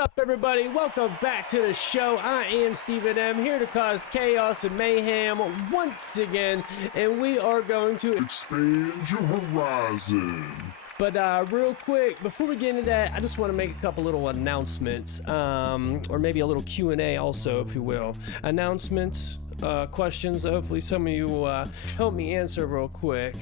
up, everybody? Welcome back to the show. I am Stephen M, here to cause chaos and mayhem once again, and we are going to expand your horizon. But real quick, before we get into that, I just want to make a couple little announcements, or maybe a little Q&A also, if you will. Announcements, questions, hopefully some of you will help me answer real quick.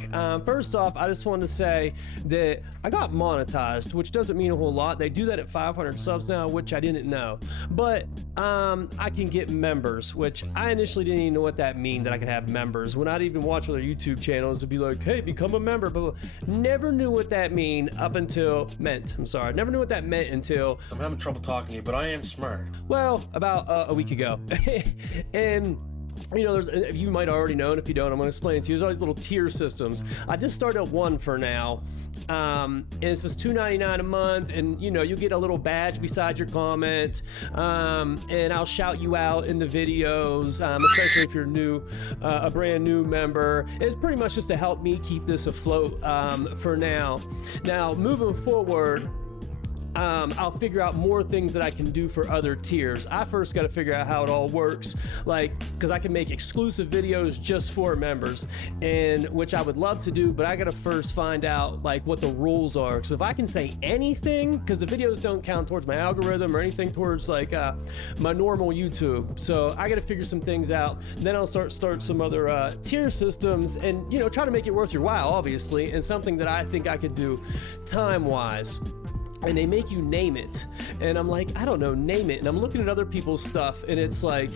First off, I just wanted to say that I got monetized, which doesn't mean a whole lot. They do that at 500 subs now, which I didn't know. But I can get members, which I initially didn't even know what that mean, that I could have members. When I'd even watch other YouTube channels, it'd be like, hey, become a member, but never knew what that mean up until, never knew what that meant until. I'm having trouble talking to you, but I am smart. Well, about a week ago. And you know, you might already know, and if you don't, I'm going to explain it to you. There's all these little tier systems. I just started one for now, and it's just $2.99 a month, and you know, you get a little badge beside your comment, and I'll shout you out in the videos, especially if you're new, a brand new member. It's pretty much just to help me keep this afloat for now. Now, moving forward, I'll figure out more things that I can do for other tiers. I first got to figure out how it all works, like, because I can make exclusive videos just for members, and which I would love to do, but I got to first find out like what the rules are, because if I can say anything, because the videos don't count towards my algorithm or anything towards like my normal YouTube, so I got to figure some things out. Then I'll start some other tier systems, and you know, try to make it worth your while, obviously, and something that I think I could do time-wise. And they make you name it, and I'm like, I don't know, name it. And I'm looking at other people's stuff, and it's like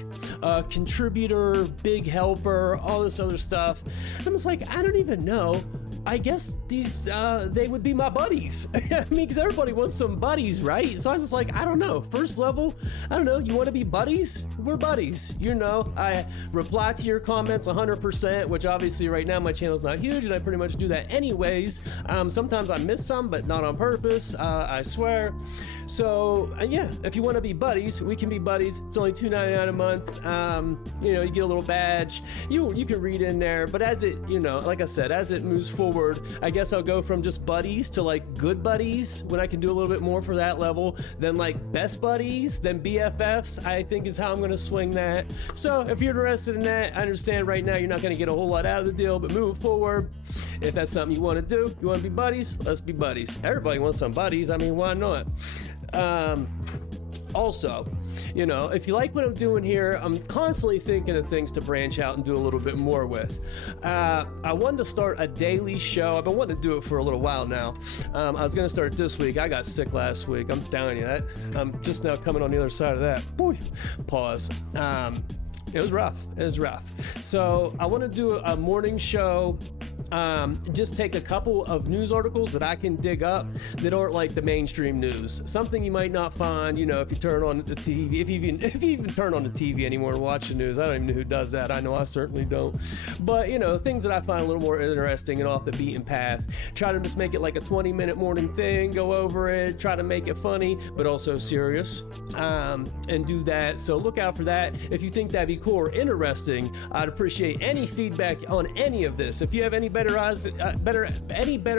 contributor, big helper, all this other stuff. I'm just like, I don't even know. I guess these they would be my buddies. I mean, because everybody wants some buddies, right? So I was just like, I don't know. First level, I don't know. You want to be buddies? We're buddies. You know, I reply to your comments 100%, which obviously right now my channel's not huge, and I pretty much do that anyways. Sometimes I miss some, but not on purpose. I swear. So yeah, if you want to be buddies, we can be buddies. It's only $2.99 a month. You know, you get a little badge. You can read in there, but as it, you know, like I said, as it moves forward, I guess I'll go from just buddies to like good buddies when I can do a little bit more for that level, then like best buddies, then BFFs, I think is how I'm going to swing that. So if you're interested in that, I understand right now you're not going to get a whole lot out of the deal, but moving forward, if that's something you want to do, you want to be buddies, let's be buddies. Everybody wants some buddies. I mean, why not? Also, you know, if you like what I'm doing here, I'm constantly thinking of things to branch out and do a little bit more with. I wanted to start a daily show. I've been wanting to do it for a little while now. I was going to start it this week. I got sick last week. I'm telling you that. I'm just now coming on the other side of that. Boy, pause. It was rough. It was rough. So I want to do a morning show. Just take a couple of news articles that I can dig up that aren't like the mainstream news. Something you might not find, you know, if you turn on the TV, if you even turn on the TV anymore and watch the news. I don't even know who does that. I know I certainly don't. But, you know, things that I find a little more interesting and off the beaten path. Try to just make it like a 20-minute morning thing, go over it, try to make it funny, but also serious, and do that. So look out for that. If you think that'd be cool or interesting, I'd appreciate any feedback on any of this. If you have any better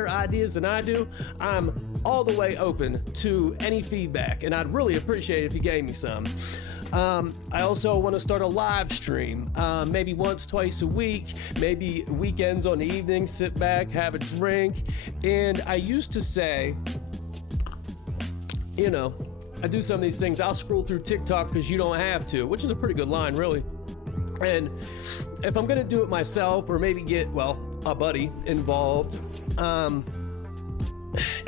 ideas than I do, I'm all the way open to any feedback, and I'd really appreciate it if you gave me some. I also want to start a live stream, maybe once, twice a week, maybe weekends on the evening, sit back, have a drink. And I used to say, you know, I do some of these things, I'll scroll through TikTok because you don't have to, which is a pretty good line, really. And if I'm gonna do it myself, or maybe get, well, a buddy involved,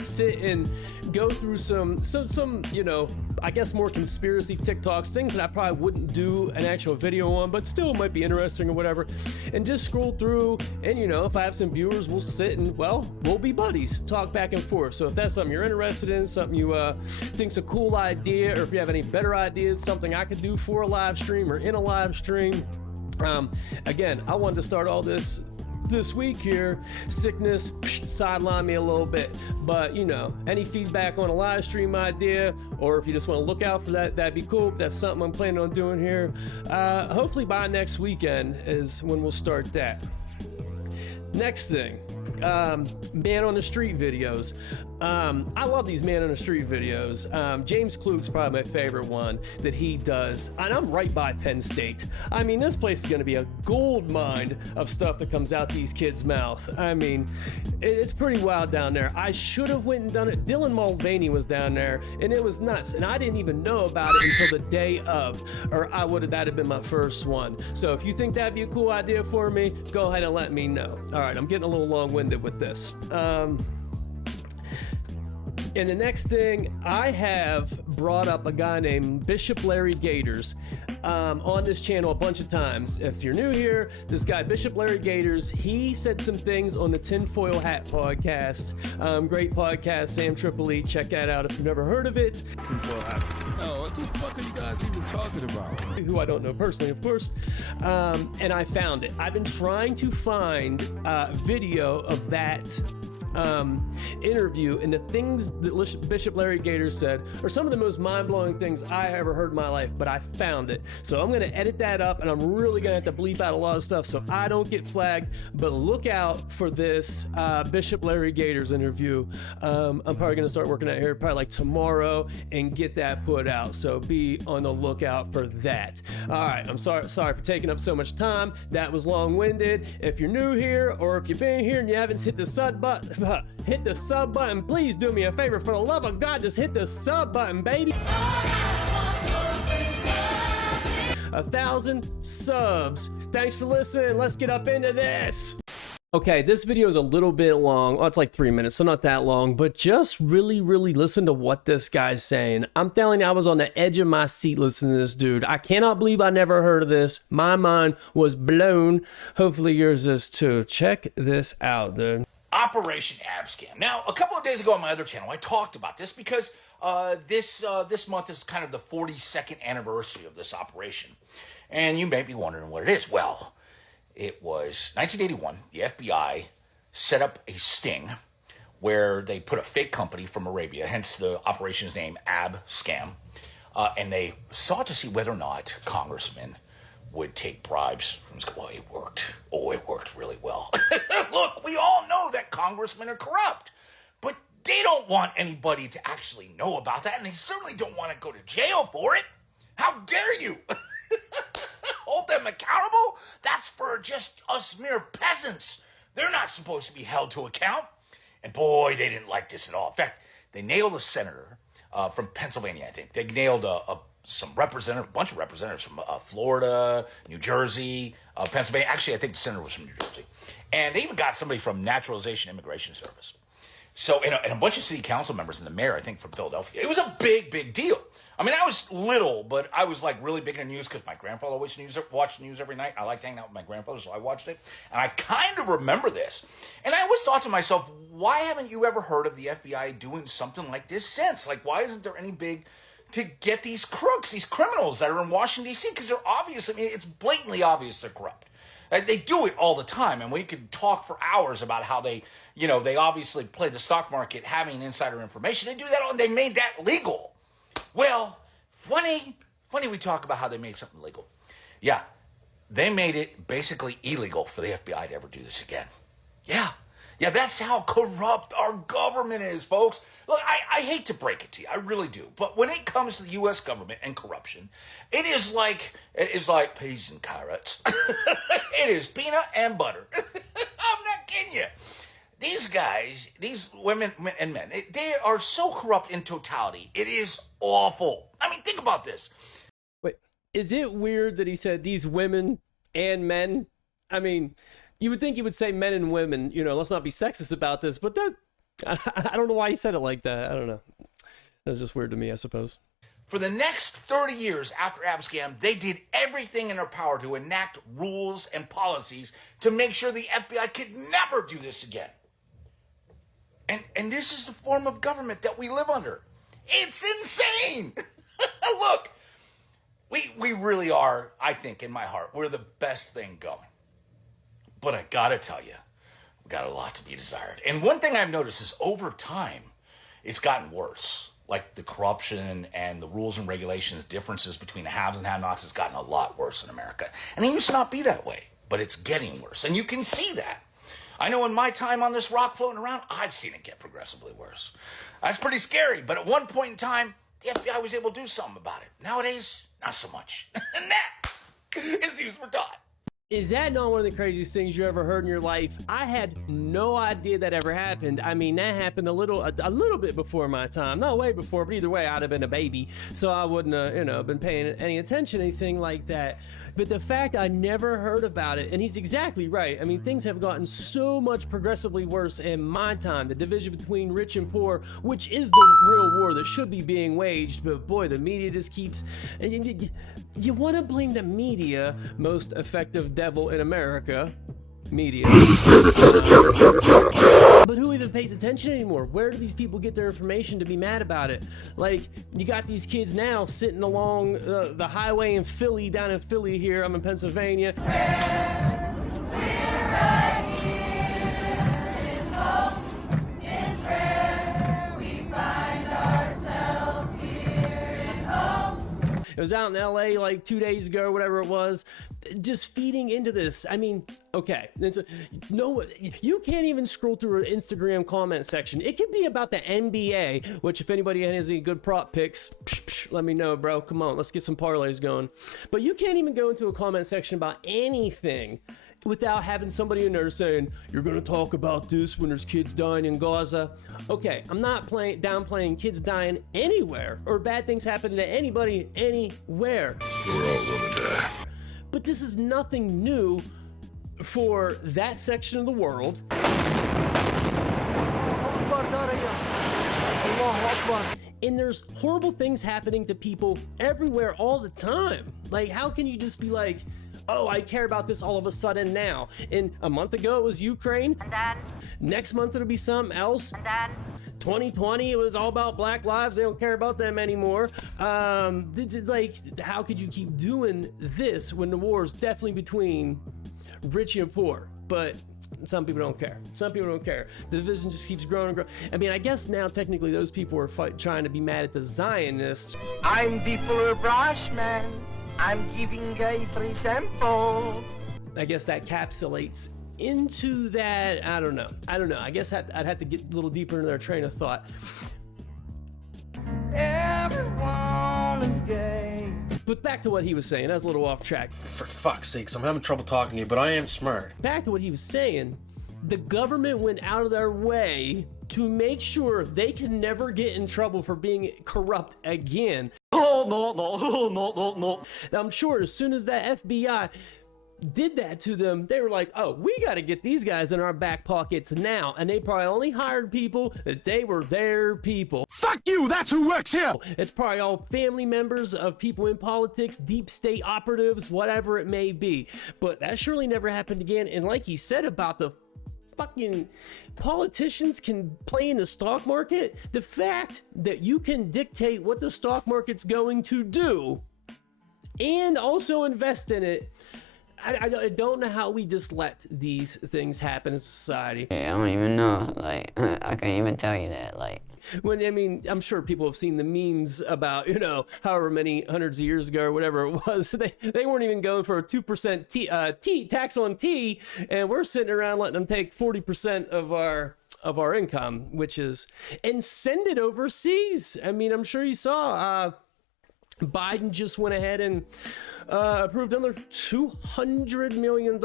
sit and go through some, you know, I guess more conspiracy TikToks, things that I probably wouldn't do an actual video on, but still might be interesting or whatever, and just scroll through, and you know, if I have some viewers, we'll sit and, well, we'll be buddies, talk back and forth. So if that's something you're interested in, something you think's a cool idea, or if you have any better ideas, something I could do for a live stream or in a live stream. Again, I wanted to start all this week here. Sickness sidelined me a little bit, but you know, any feedback on a live stream idea, or if you just want to look out for that, that'd be cool. That's something I'm planning on doing here. Hopefully by next weekend is when we'll start that. Next thing, man on the street videos. I love these man on the street videos. James Klug's probably my favorite one that he does, and I'm right by Penn State. I mean, this place is going to be a gold mine of stuff that comes out these kids' mouth. I mean, it's pretty wild down there. I should have went and done it. Dylan Mulvaney was down there, and it was nuts, and I didn't even know about it until the day of, or that'd have been my first one. So if you think that'd be a cool idea for me, go ahead and let me know. All right, I'm getting a little long-winded with this. And the next thing, I have brought up a guy named Bishop Larry Gators on this channel a bunch of times. If you're new here, this guy, Bishop Larry Gators, he said some things on the Tinfoil Hat podcast. Great podcast, Sam Tripoli. Check that out if you've never heard of it. Tinfoil Hat. Oh, what the fuck are you guys even talking about? Who I don't know personally, of course. And I found it. I've been trying to find video of that interview, and the things that Bishop Larry Gators said are some of the most mind-blowing things I ever heard in my life, but I found it. So I'm gonna edit that up, and I'm really gonna have to bleep out a lot of stuff so I don't get flagged, but look out for this Bishop Larry Gators interview. I'm probably gonna start working out here probably like tomorrow and get that put out, so be on the lookout for that. All right, I'm sorry for taking up so much time. That was long-winded. If you're new here, or if you've been here and you haven't hit the sub button, please do me a favor. For the love of God, just hit the sub button, baby. 1,000 subs. Thanks for listening. Let's get up into this. Okay, this video is a little bit long. Oh, it's like 3 minutes, so not that long, but just really listen to what this guy's saying. I'm telling you, I was on the edge of my seat listening to this dude. I cannot believe I never heard of this. My mind was blown. Hopefully yours is too. Check this out, dude. Operation Abcam. Now, a couple of days ago on my other channel, I talked about this because this month is kind of the 42nd anniversary of this operation. And you may be wondering what it is. Well, it was 1981. The FBI set up a sting where they put a fake company from Arabia, hence the operation's name, Abcam, and they sought to see whether or not congressmen would take bribes from school. Well, it worked. Oh, it worked really well. Look, we all know that congressmen are corrupt, but they don't want anybody to actually know about that, and they certainly don't want to go to jail for it. How dare you? Hold them accountable? That's for just us mere peasants. They're not supposed to be held to account. And boy, they didn't like this at all. In fact, they nailed a senator from Pennsylvania, I think. They nailed a bunch of representatives from Florida, New Jersey, Pennsylvania. Actually, I think the senator was from New Jersey. And they even got somebody from Naturalization Immigration Service. So, and a bunch of city council members and the mayor, I think, from Philadelphia. It was a big deal. I mean, I was little, but I was like really big in the news because my grandfather always watched the news every night. I liked hanging out with my grandfather, so I watched it. And I kind of remember this. And I always thought to myself, why haven't you ever heard of the FBI doing something like this since? Like, why isn't there any big to get these crooks, these criminals that are in Washington, D.C., because they're obvious. I mean, it's blatantly obvious they're corrupt. They do it all the time, and we could talk for hours about how they obviously play the stock market having insider information. They do that, and they made that legal. Well, funny we talk about how they made something legal. Yeah, they made it basically illegal for the FBI to ever do this again. Yeah, that's how corrupt our government is, folks. Look, I hate to break it to you, I really do. But when it comes to the U.S. government and corruption, it is like peas and carrots. It is peanut and butter. I'm not kidding you. These guys, these women and men, they are so corrupt in totality. It is awful. I mean, think about this. Wait, is it weird that he said these women and men? I mean, you would think he would say men and women, let's not be sexist about this, but I don't know why he said it like that. I don't know. That was just weird to me, I suppose. For the next 30 years after Abcam, they did everything in their power to enact rules and policies to make sure the FBI could never do this again. And this is the form of government that we live under. It's insane. Look, we really are, I think, in my heart, we're the best thing going. But I gotta tell you, we got a lot to be desired. And one thing I've noticed is over time, it's gotten worse. Like the corruption and the rules and regulations, differences between the haves and have-nots has gotten a lot worse in America. And it used to not be that way, but it's getting worse. And you can see that. I know in my time on this rock floating around, I've seen it get progressively worse. That's pretty scary, but at one point in time, the FBI was able to do something about it. Nowadays, not so much. And that is news for Todd. Is that not one of the craziest things you ever heard in your life? I had no idea that ever happened. I mean, that happened a little bit before my time. Not way before, but either way, I'd have been a baby. So I wouldn't have, been paying any attention, anything like that. But the fact I never heard about it, and he's exactly right. I mean, things have gotten so much progressively worse in my time. The division between rich and poor, which is the real war that should be being waged, but boy, the media just keeps... You want to blame the media, most effective devil in America. Media. But who even pays attention anymore? Where do these people get their information to be mad about it? Like, you got these kids now sitting along the highway in Philly, down in Philly here, I'm in Pennsylvania. It was out in LA like 2 days ago, whatever it was, just feeding into this. I mean, okay, you can't even scroll through an Instagram comment section. It could be about the NBA, which if anybody has any good prop picks, let me know, bro. Come on, let's get some parlays going. But you can't even go into a comment section about anything without having somebody in there saying, you're gonna talk about this when there's kids dying in Gaza. Okay, I'm not downplaying kids dying anywhere or bad things happening to anybody anywhere. We're all gonna die. But this is nothing new for that section of the world. And there's horrible things happening to people everywhere all the time. Like, how can you just be like, oh, I care about this all of a sudden now? And a month ago, it was Ukraine. And then, Next month, it'll be something else. and then, 2020, it was all about Black lives. They don't care about them anymore. Like, how could you keep doing this when the war is definitely between rich and poor? But some people don't care. Some people don't care. The division just keeps growing and growing. I mean, I guess now technically those people are trying to be mad at the Zionists. I'm the full brush man. I'm giving a free sample. I guess that capsulates into that. I don't know. I guess I'd have to get a little deeper into their train of thought. Everyone is gay. But back to what he was saying. That's a little off track. For fuck's sakes, I'm having trouble talking to you, but I am smart. Back to what he was saying. The government went out of their way to make sure they can never get in trouble for being corrupt again. No. I'm sure as soon as that FBI did that to them, they were like, oh, we got to get these guys in our back pockets now. And they probably only hired people that they were their people. Fuck you, that's who works here! It's probably all family members of people in politics, deep state operatives, whatever it may be. But that surely never happened again. And like he said about the fucking politicians can play in the stock market, the fact that you can dictate what the stock market's going to do and also invest in it, I don't know how we just let these things happen in society. I don't even know. Like, I can't even tell you that. Like, When, I mean, I'm sure people have seen the memes about, however many hundreds of years ago or whatever it was. They weren't even going for a 2% tax on tea, and we're sitting around letting them take 40% of our income, which is, and send it overseas. I mean, I'm sure you saw Biden just went ahead and approved another $200 million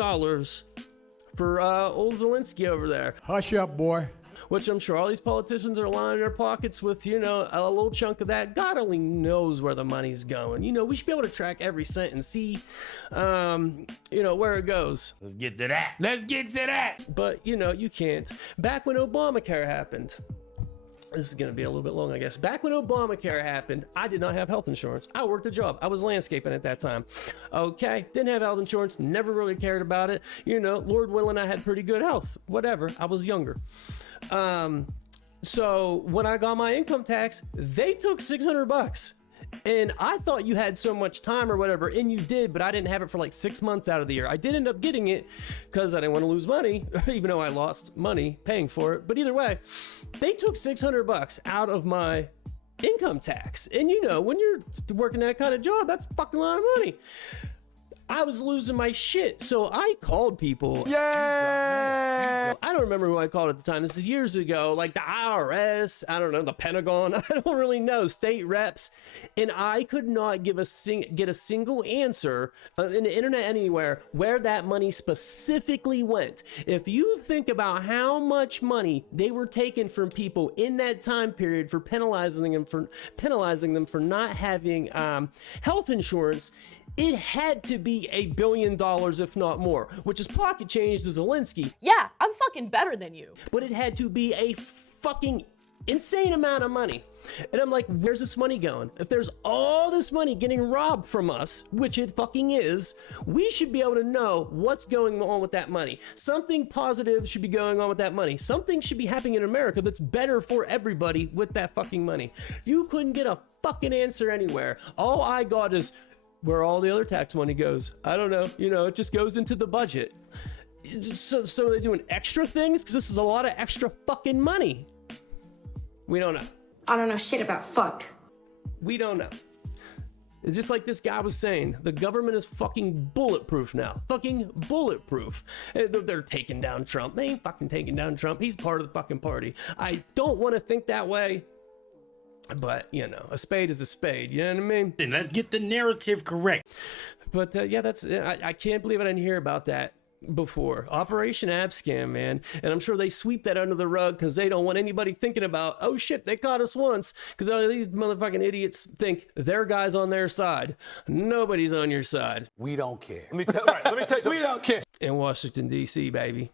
for old Zelensky over there. Hush up, boy. Which I'm sure all these politicians are lining their pockets with, a little chunk of that. God only knows where the money's going. We should be able to track every cent and see, where it goes. Let's get to that. But, you can't. Back when Obamacare happened, this is going to be a little bit long, I guess. Back when Obamacare happened, I did not have health insurance. I worked a job. I was landscaping at that time. Okay, didn't have health insurance, never really cared about it. Lord willing, I had pretty good health. Whatever, I was younger. So when I got my income tax, they took $600. And I thought you had so much time or whatever, and you did, but I didn't have it for like 6 months out of the year. I did end up getting it because I didn't want to lose money, even though I lost money paying for it. But either way, they took $600 out of my income tax. And when you're working that kind of job, that's a fucking lot of money. I was losing my shit, so I called people. Yeah! I don't remember who I called at the time. This is years ago, like the IRS, I don't know, the Pentagon, I don't really know, state reps. And I could not get a single answer in the internet anywhere where that money specifically went. If you think about how much money they were taking from people in that time period for penalizing them for not having health insurance, it had to be $1 billion, if not more, which is pocket change to Zelensky. Yeah, I'm fucking better than you. But it had to be a fucking insane amount of money. And I'm like, where's this money going? If there's all this money getting robbed from us, which it fucking is, we should be able to know what's going on with that money. Something positive should be going on with that money. Something should be happening in America that's better for everybody with that fucking money. You couldn't get a fucking answer anywhere. All I got is where all the other tax money goes. I don't know. You know, it just goes into the budget. So they're doing extra things? Because this is a lot of extra fucking money. We don't know. I don't know shit about fuck. We don't know. It's just like this guy was saying, the government is fucking bulletproof now. Fucking bulletproof. They're taking down Trump. They ain't fucking taking down Trump. He's part of the fucking party. I don't want to think that way. But, you know, a spade is a spade. You know what I mean? And let's get the narrative correct. But, yeah, I can't believe I didn't hear about that before. Operation Abcam, man. And I'm sure they sweep that under the rug because they don't want anybody thinking about, oh shit, they caught us once. Because these motherfucking idiots think their guy's on their side. Nobody's on your side. We don't care. Let me tell you something. We don't care. In Washington, D.C., baby.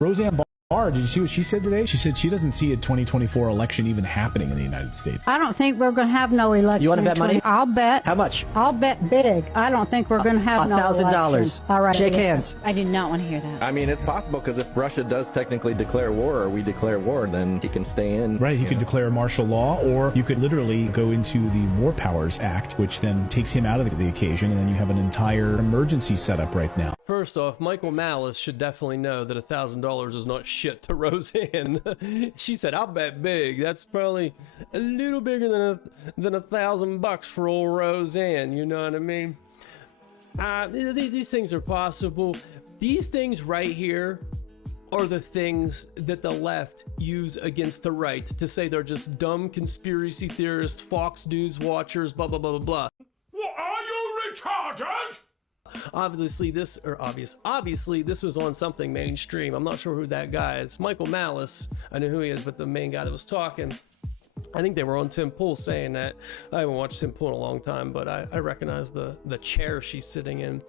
Roseanne Barr, did you see what she said today? She said she doesn't see a 2024 election even happening in the United States. I don't think we're going to have no election. You want to bet money? I'll bet. How much? I'll bet big. I don't think we're going to have no election. $1,000. All right. Shake hands. I do not want to hear that. I mean, it's possible because if Russia does technically declare war or we declare war, then he can stay in. Right. He could declare martial law, or you could literally go into the War Powers Act, which then takes him out of the occasion, and then you have an entire emergency set up right now. First off, Michael Malice should definitely know that $1,000 is not shit to Roseanne. She said, "I'll bet big." That's probably a little bigger than $1,000 for old Roseanne. You know what I mean? These things are possible. These things right here are the things that the left use against the right to say they're just dumb conspiracy theorists, Fox News watchers, blah blah blah blah blah. What, are you retarded? Obviously this was on something mainstream. I'm not sure who that guy is. Michael Malice, I know who he is, but the main guy that was talking, I think they were on Tim Pool saying that. I haven't watched Tim Pool in a long time, but I recognize the chair she's sitting in.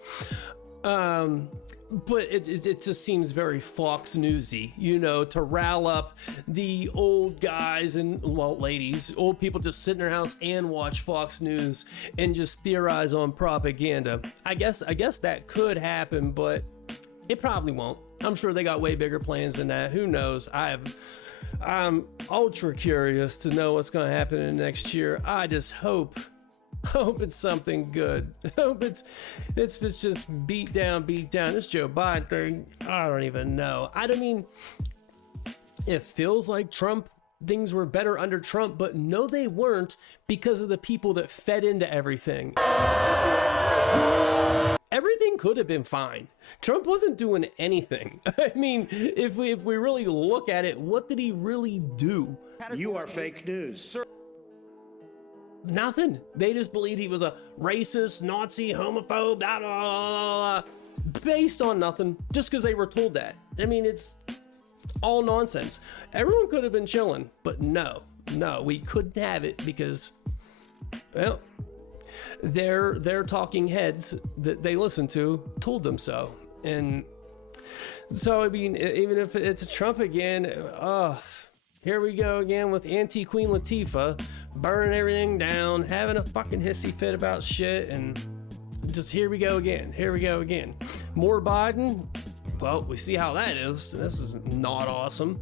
But it just seems very Fox Newsy, you know, to rile up the old guys and, well, ladies, old people just sit in their house and watch Fox News and just theorize on propaganda. I guess that could happen, but it probably won't. I'm sure they got way bigger plans than that. Who knows? I'm ultra curious to know what's going to happen in the next year. I just hope it's something good. Hope it's just beat down. This Joe Biden thing, I don't even know. I mean, it feels like things were better under Trump, but no, they weren't, because of the people that fed into everything. Everything could have been fine. Trump wasn't doing anything. I mean, if we really look at it, what did he really do? You are fake news. Sir, nothing. They just believed he was a racist, Nazi, homophobe, blah, blah, blah, blah, based on nothing, just because they were told that. I mean, it's all nonsense. Everyone could have been chilling, but no, we couldn't have it because, well, their talking heads that they listened to told them so. And so, I mean, even if it's Trump again, here we go again with anti-Queen Latifah, burning everything down, having a fucking hissy fit about shit, and just here we go again. More Biden? Well, we see how that is. This is not awesome.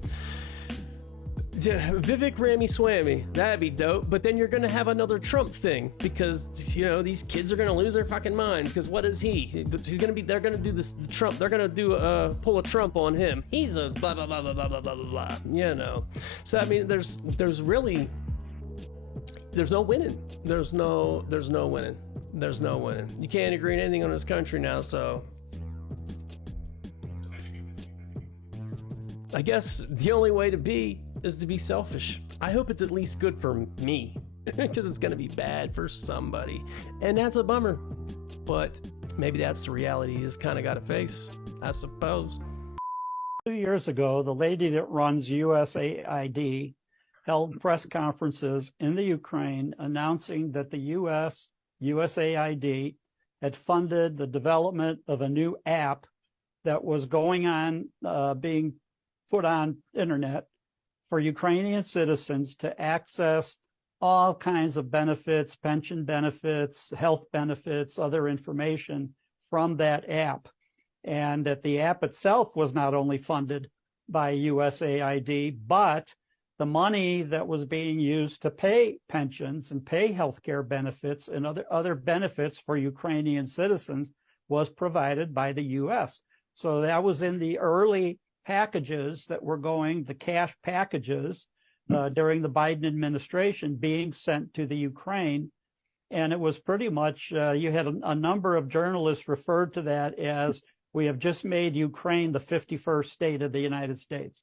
Vivek Ramaswamy, that'd be dope, but then you're gonna have another Trump thing because, you know, these kids are gonna lose their fucking minds because what is he? They're gonna do this Trump, they're gonna do pull a Trump on him. He's a blah blah blah blah blah blah blah blah, you know. So I mean, there's no winning. There's no winning. You can't agree on anything on this country now, so I guess the only way to be is to be selfish. I hope it's at least good for me, because it's going to be bad for somebody. And that's a bummer. But maybe that's the reality you just kind of got to face, I suppose. 2 years ago, the lady that runs USaid held press conferences in the Ukraine announcing that the USaid had funded the development of a new app that was going on, being put on internet for Ukrainian citizens to access all kinds of benefits, pension benefits, health benefits, other information from that app. And that the app itself was not only funded by USAID, but the money that was being used to pay pensions and pay healthcare benefits and other benefits for Ukrainian citizens was provided by the U.S. So that was in the early packages that were going, the cash packages during the Biden administration being sent to the Ukraine. And it was pretty much, you had a number of journalists referred to that as, we have just made Ukraine the 51st state of the United States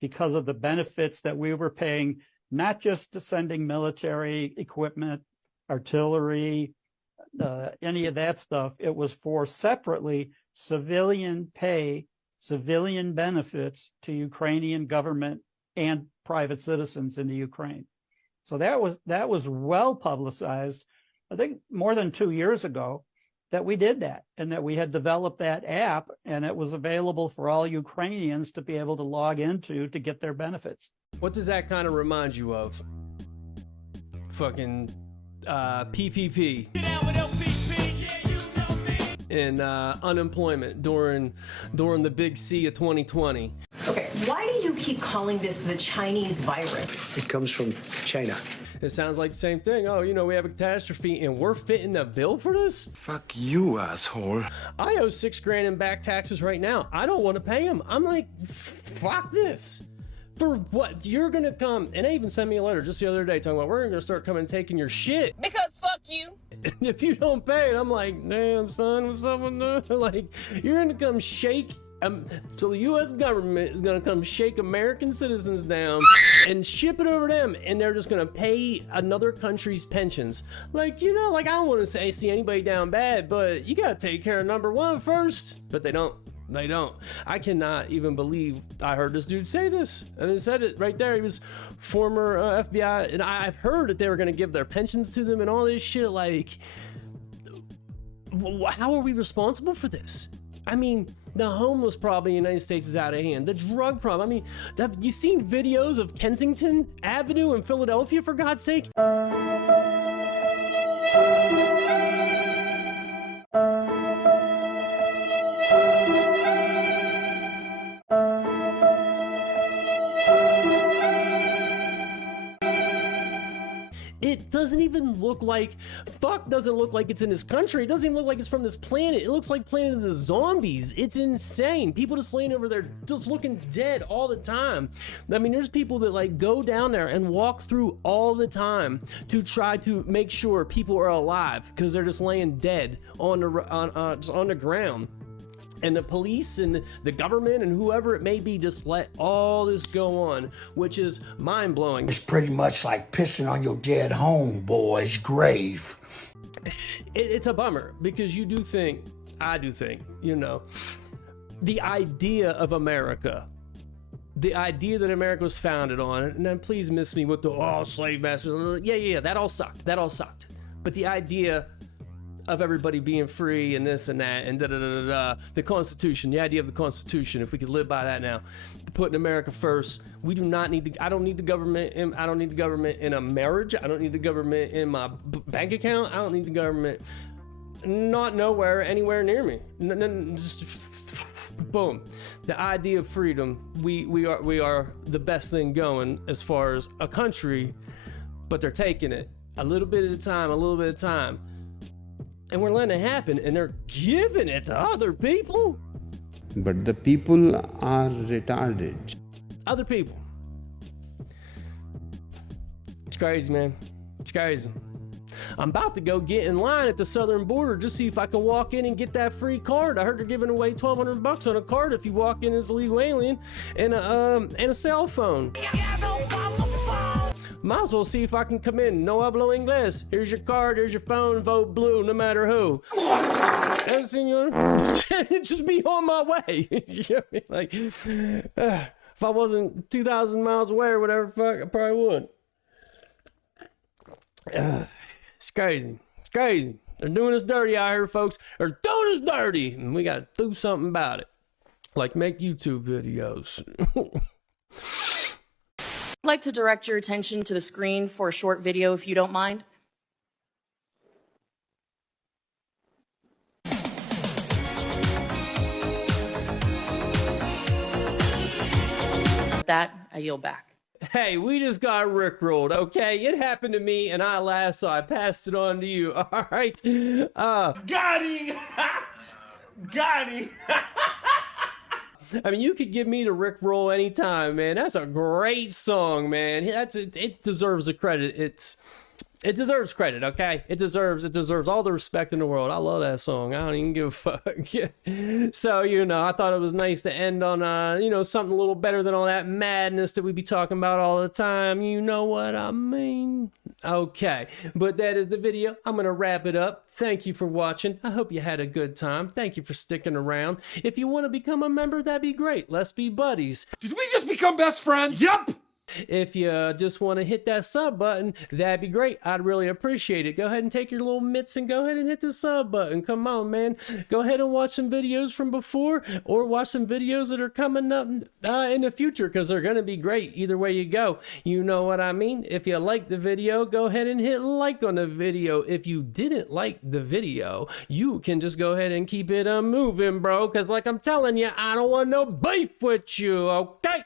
because of the benefits that we were paying, not just to sending military equipment, artillery, any of that stuff. It was for separately civilian pay, civilian benefits to Ukrainian government and private citizens in the Ukraine. So that was well publicized, I think more than 2 years ago, that we did that and that we had developed that app and it was available for all Ukrainians to be able to log into to get their benefits. What does that kind of remind you of? Fucking PPP. And unemployment during the big C of 2020. Okay, why do you keep calling this the Chinese virus? It comes from China. It sounds like the same thing. Oh, we have a catastrophe and we're fitting the bill for this? Fuck you, asshole. I owe $6,000 in back taxes right now. I don't want to pay them. I'm like, fuck this. For what? You're going to come, and they even sent me a letter just the other day talking about we're going to start coming and taking your shit. Because fuck you. If you don't pay it, I'm like, damn, son, what's up with that? Like, you're going to come shake. So the U.S. government is going to come shake American citizens down and ship it over them, and they're just going to pay another country's pensions. Like, I don't want to see anybody down bad, but you got to take care of number one first. But they don't. They don't. I cannot even believe I heard this dude say this. And he said it right there. He was former FBI, and I've heard that they were going to give their pensions to them and all this shit. Like, how are we responsible for this? I mean, the homeless problem in the United States is out of hand. The drug problem. I mean, have you seen videos of Kensington Avenue in Philadelphia, for God's sake? It doesn't even look like, doesn't look like it's in this country. It doesn't even look like it's from this planet. It looks like Planet of the Zombies. It's insane. People just laying over there, just looking dead all the time. I mean, there's people that like go down there and walk through all the time to try to make sure people are alive because they're just laying dead on the ground. And the police and the government and whoever it may be just let all this go on, which is mind-blowing. It's pretty much like pissing on your dead homeboy's grave. It's a bummer because I do think, the idea of America, the idea that America was founded on, and then please miss me with the slave masters. Yeah, that all sucked. But the idea of everybody being free and this and that and the Constitution, the idea of the Constitution, if we could live by that now, putting America first. We do not need I don't need the government I don't need the government in a marriage. I don't need the government in my bank account. I don't need the government anywhere near me. Just boom. The idea of freedom, we are the best thing going as far as a country, but they're taking it a little bit at a time. And we're letting it happen, and they're giving it to other people. But the people are retarded. Other people. It's crazy, man. It's crazy. I'm about to go get in line at the southern border just see if I can walk in and get that free card. I heard they're giving away $1,200 on a card if you walk in as a legal alien and a cell phone. Might as well see if I can come in. No hablo inglés. Here's your card, here's your phone, vote blue, no matter who. And senor, just be on my way. You know what I mean? Like, if I wasn't 2,000 miles away or whatever, fuck, I probably would. It's crazy. It's crazy. They're doing us dirty out here, folks. They're doing us dirty, and we gotta do something about it. Like make YouTube videos. I'd like to direct your attention to the screen for a short video, if you don't mind. With that, I yield back. Hey, we just got rickrolled, okay? It happened to me and I laughed, so I passed it on to you, all right? Got him! Got him! I mean, you could give me the rickroll anytime, man. That's a great song, man. It deserves the credit. It deserves credit, okay? It deserves all the respect in the world. I love that song. I don't even give a fuck. So, you know, I thought it was nice to end on, you know, something a little better than all that madness that we be talking about all the time. You know what I mean? Okay, but that is the video. I'm going to wrap it up. Thank you for watching. I hope you had a good time. Thank you for sticking around. If you want to become a member, that'd be great. Let's be buddies. Did we just become best friends? Yup! If you just want to hit that sub button, that'd be great. I'd really appreciate it. Go ahead and take your little mitts and go ahead and hit the sub button. Come on, man. Go ahead and watch some videos from before or watch some videos that are coming up in the future because they're going to be great either way you go. You know what I mean? If you like the video, go ahead and hit like on the video. If you didn't like the video, you can just go ahead and keep it moving, bro, because like I'm telling you, I don't want no beef with you, okay?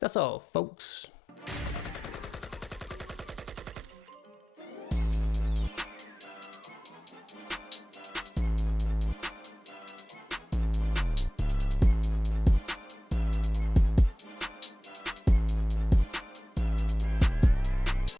That's all, folks.